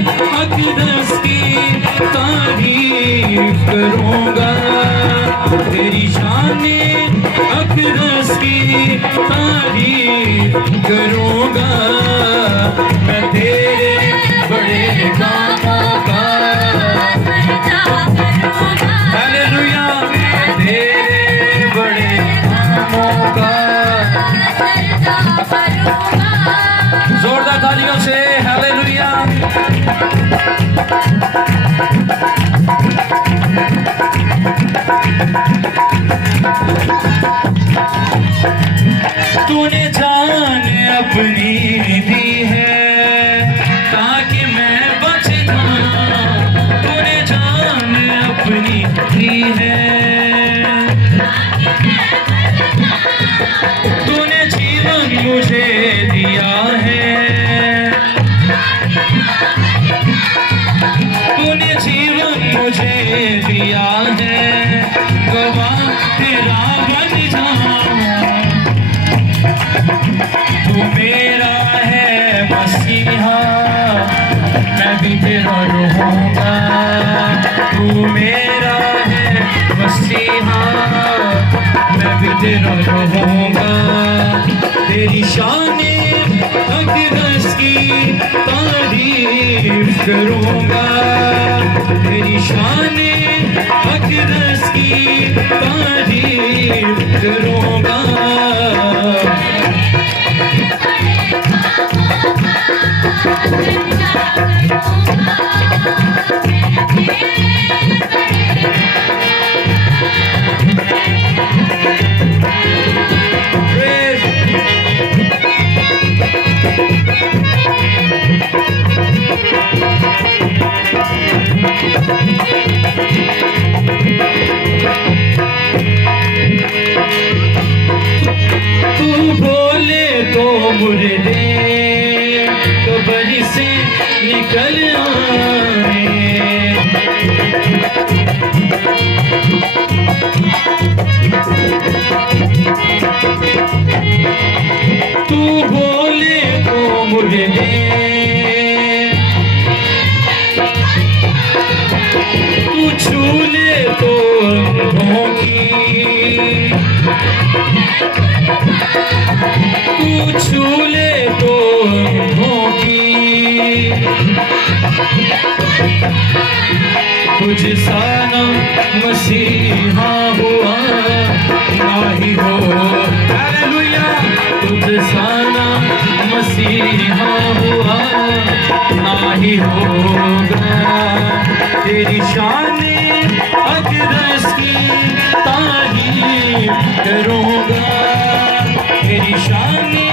अक़दस की तारीफ करूँगा, तेरी शाने अक़दस की तारीफ करूँगा। मैं तेरे बड़े कामों का हालेलुया, मैं तेरे बड़े कामों का जोरदार तालियों से हालेलुया। तूने जान अपनी दी है ताकि मैं बच जाऊं, तूने जान अपनी दी है, तूने जीवन मुझे दिया है, तूने जीवन मुझे दिया है, गवाह तेरा बन जाऊं। तू मेरा है मसीहा, मैं भी तेरा रहूंगा। तू मेरा है मसीहा, मैं भी तेरा रहूंगा। तेरी शाने अक़दस की तारीफ करूंगा, तेरी शाने अक़दस की तारीफ करूंगा। तू बोले तो मुर्दे कब्र से निकल आए, तू बोले तो मुर्दे, तू छूले तो भोंकी, तू छूले तो भोंकी, तुझ सा न मसीहा हुआ ना ही हो, हालेलुया। तुझ सा न मसीहा हुआ ना ही होगा। तेरी शाने अक़दस की तारीफ करूँगा, तेरी शाने